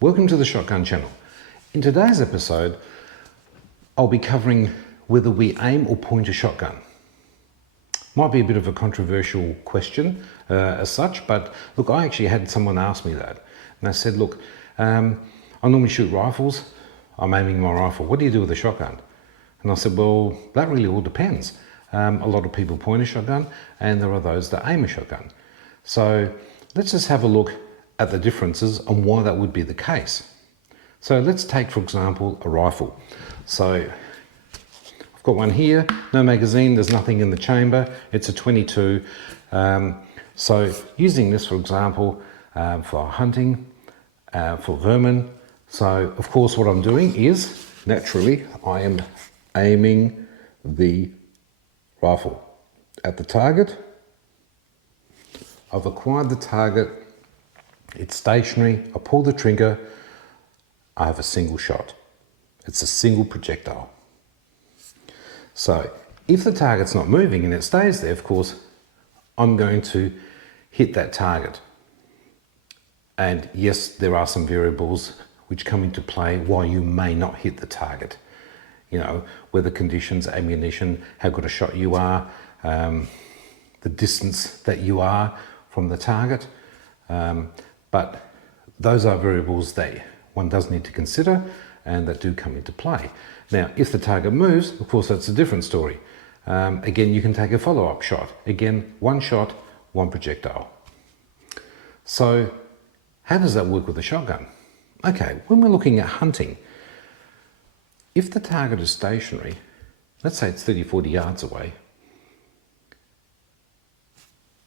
Welcome to the Shotgun channel. In today's episode, I'll be covering whether we aim or point a shotgun. Might be a bit of a controversial question as such, but look, I actually had someone ask me that. And I said, look, I normally shoot rifles. I'm aiming my rifle. What do you do with a shotgun? And I said, well, that really all depends. A lot of people point a shotgun and there are those that aim a shotgun. So let's just have a look at the differences and why that would be the case. So let's take, for example, a rifle. So I've got one here, no magazine, there's nothing in the chamber, it's a 22. So using this, for example, for hunting, for vermin. So of course what I'm doing is, naturally, I am aiming the rifle at the target. I've acquired the target. It's stationary, I pull the trigger, I have a single shot. It's a single projectile. So if the target's not moving and it stays there, of course, I'm going to hit that target. And yes, there are some variables which come into play why you may not hit the target. You know, weather conditions, ammunition, how good a shot you are, the distance that you are from the target. But those are variables that one does need to consider and that do come into play. Now, if the target moves, of course, that's a different story. Again, you can take a follow-up shot. Again, one shot, one projectile. So how does that work with a shotgun? Okay, when we're looking at hunting, if the target is stationary, let's say it's 30, 40 yards away,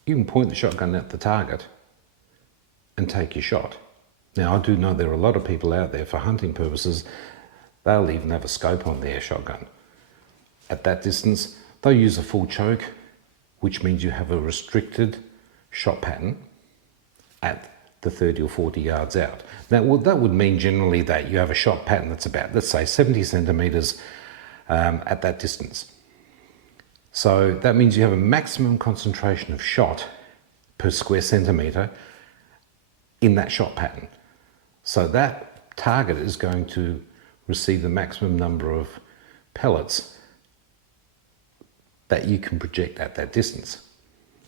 you can point the shotgun at the target and take your shot. Now, I do know there are a lot of people out there for hunting purposes, they'll even have a scope on their shotgun. At that distance, they'll use a full choke, which means you have a restricted shot pattern at the 30 or 40 yards out. Now, that would mean generally that you have a shot pattern that's about, let's say, 70 centimeters at that distance. So that means you have a maximum concentration of shot per square centimeter in that shot pattern. So that target is going to receive the maximum number of pellets that you can project at that distance.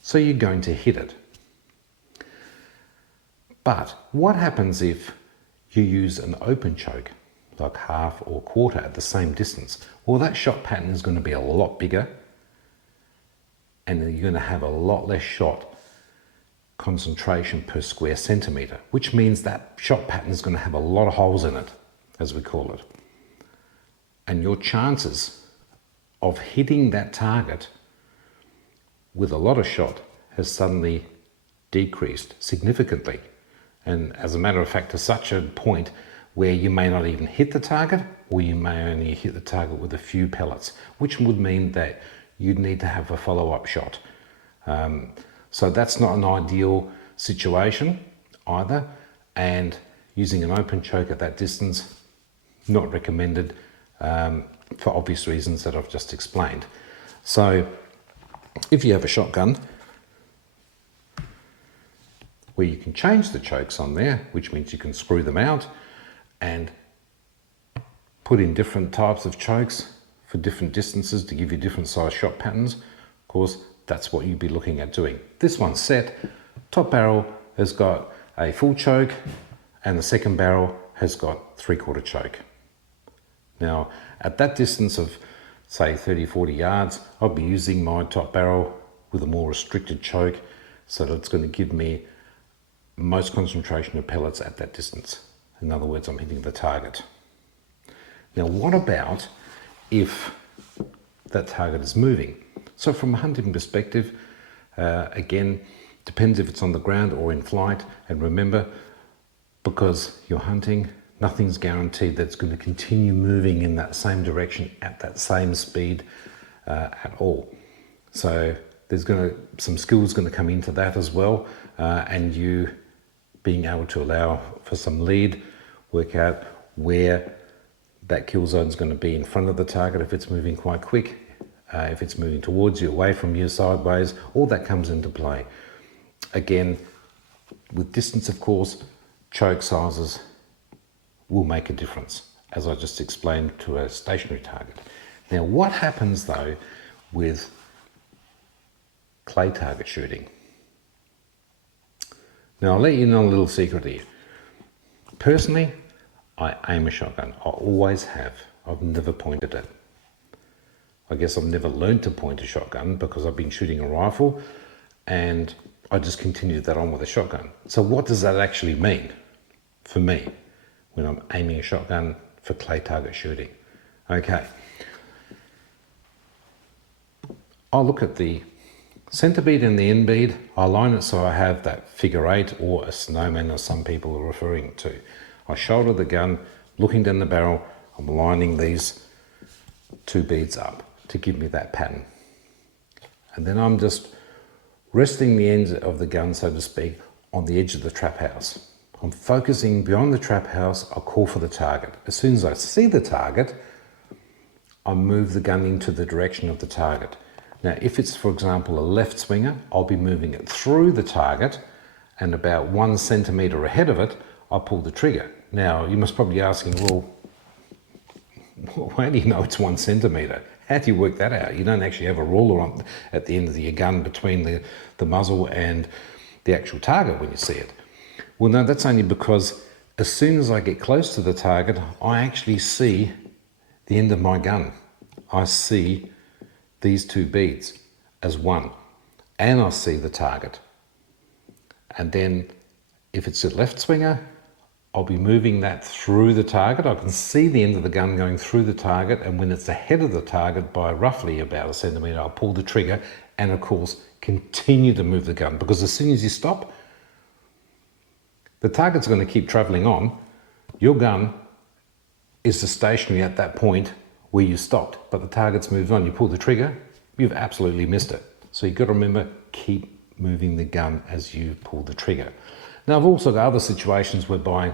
So you're going to hit it. But what happens if you use an open choke, like half or quarter at the same distance? Well, that shot pattern is going to be a lot bigger and you're going to have a lot less shot concentration per square centimeter, which means that shot pattern is going to have a lot of holes in it, as we call it. And your chances of hitting that target with a lot of shot has suddenly decreased significantly. And as a matter of fact, to such a point where you may not even hit the target, or you may only hit the target with a few pellets, which would mean that you'd need to have a follow-up shot. So that's not an ideal situation either, and using an open choke at that distance, not recommended for obvious reasons that I've just explained. So if you have a shotgun where you can change the chokes on there, which means you can screw them out and put in different types of chokes for different distances to give you different size shot patterns, of course, that's what you'd be looking at doing. This one's set. Top barrel has got a full choke and the second barrel has got 3/4 choke. Now, at that distance of, say, 30, 40 yards, I'll be using my top barrel with a more restricted choke so that it's going to give me most concentration of pellets at that distance. In other words, I'm hitting the target. Now, what about if that target is moving? So from a hunting perspective, again, depends if it's on the ground or in flight. And remember, because you're hunting, nothing's guaranteed that it's going to continue moving in that same direction at that same speed at all. So there's some skills going to come into that as well, and you being able to allow for some lead, work out where that kill zone is going to be in front of the target if it's moving quite quick, if it's moving towards you, away from you, sideways, all that comes into play. Again, with distance, of course, choke sizes will make a difference, as I just explained, to a stationary target. Now, what happens though with clay target shooting? Now, I'll let you know a little secret here. Personally, I aim a shotgun. I always have. I've never pointed it. I guess I've never learned to point a shotgun because I've been shooting a rifle, and I just continued that on with a shotgun. So what does that actually mean for me when I'm aiming a shotgun for clay target shooting? Okay. I'll look at the center bead and the end bead. I line it so I have that figure 8 or a snowman, as some people are referring to. I shoulder the gun, looking down the barrel. I'm lining these 2 beads up to give me that pattern. And then I'm just resting the ends of the gun, so to speak, on the edge of the trap house. I'm focusing beyond the trap house. I call for the target. As soon as I see the target, I move the gun into the direction of the target. Now, if it's, for example, a left swinger, I'll be moving it through the target, and about 1 centimetre ahead of it, I'll pull the trigger. Now, you must probably be asking, well, how do you know it's 1 centimetre? How do you work that out? You don't actually have a ruler on at the end of your gun between the muzzle and the actual target when you see it. Well, no, that's only because as soon as I get close to the target, I actually see the end of my gun. I see these 2 beads as one, and I see the target. And then if it's a left swinger, I'll be moving that through the target. I can see the end of the gun going through the target, and when it's ahead of the target by roughly about 1 centimetre, I'll pull the trigger and, of course, continue to move the gun, because as soon as you stop, the target's going to keep travelling on. Your gun is stationary at that point where you stopped, but the target's moved on. You pull the trigger, you've absolutely missed it. So you've got to remember, keep moving the gun as you pull the trigger. Now, I've also got other situations whereby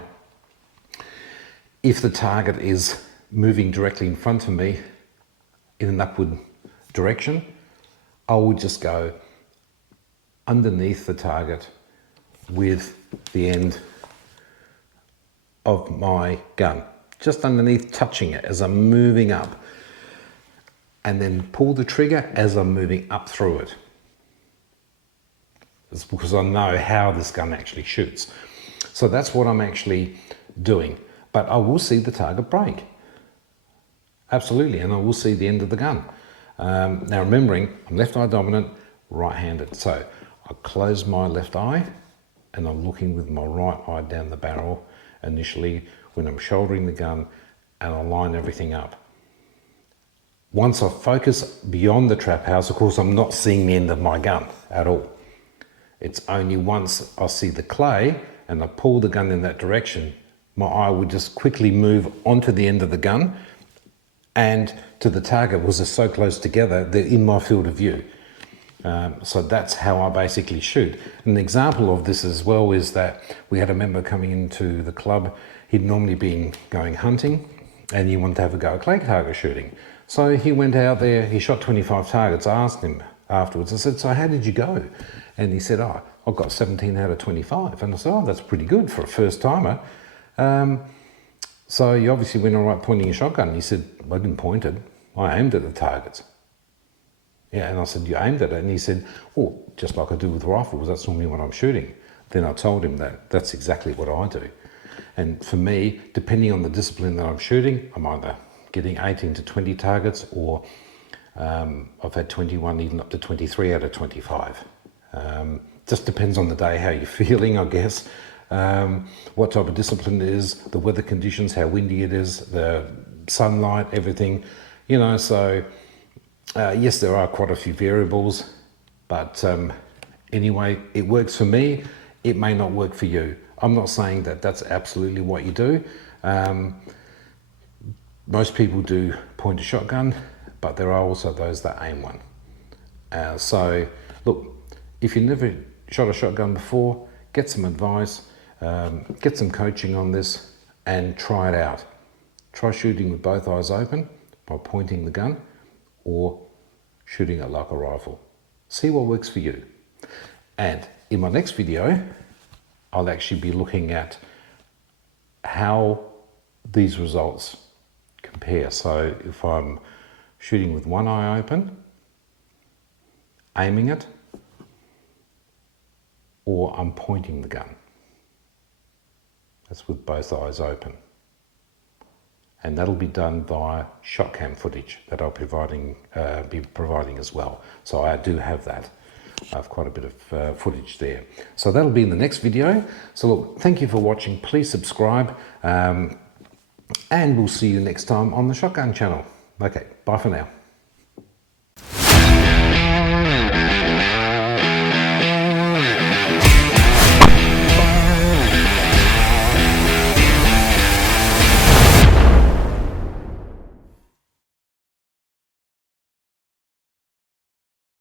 if the target is moving directly in front of me in an upward direction, I would just go underneath the target with the end of my gun, just underneath, touching it as I'm moving up, and then pull the trigger as I'm moving up through it. It's because I know how this gun actually shoots. So that's what I'm actually doing. But I will see the target break. Absolutely, and I will see the end of the gun. Now remembering, I'm left eye dominant, right-handed. So I close my left eye and I'm looking with my right eye down the barrel initially when I'm shouldering the gun, and I line everything up. Once I focus beyond the trap house, of course, I'm not seeing the end of my gun at all. It's only once I see the clay and I pull the gun in that direction, my eye would just quickly move onto the end of the gun and to the target, because they're so close together, they're in my field of view. So that's how I basically shoot. An example of this as well is that we had a member coming into the club. He'd normally been going hunting and he wanted to have a go at clay target shooting. So he went out there, he shot 25 targets. I asked him afterwards, I said, so how did you go? And he said, oh, I got 17 out of 25. And I said, oh, that's pretty good for a first timer. So you obviously went all right pointing a shotgun. And he said, I didn't point it, I aimed at the targets. Yeah, and I said, you aimed at it? And he said, well, just like I do with rifles, that's normally what I'm shooting. Then I told him that that's exactly what I do. And for me, depending on the discipline that I'm shooting, I'm either getting 18 to 20 targets, or I've had 21, even up to 23 out of 25. Just depends on the day, how you're feeling, I guess. What type of discipline it is, the weather conditions, how windy it is, the sunlight, everything, you know. So yes, there are quite a few variables, but anyway, it works for me. It may not work for you. I'm not saying that that's absolutely what you do. Most people do point a shotgun, but there are also those that aim one. So look, if you never shot a shotgun before, get some advice, get some coaching on this and try it out. Try shooting with both eyes open by pointing the gun, or shooting it like a rifle. See what works for you. And in my next video, I'll actually be looking at how these results compare. So if I'm shooting with one eye open, aiming it, or I'm pointing the gun. That's with both eyes open. And that'll be done via shot cam footage that I'll be providing as well. So I do have that. I have quite a bit of footage there. So that'll be in the next video. So look, thank you for watching. Please subscribe. And we'll see you next time on the Shotgun channel. Okay, bye for now.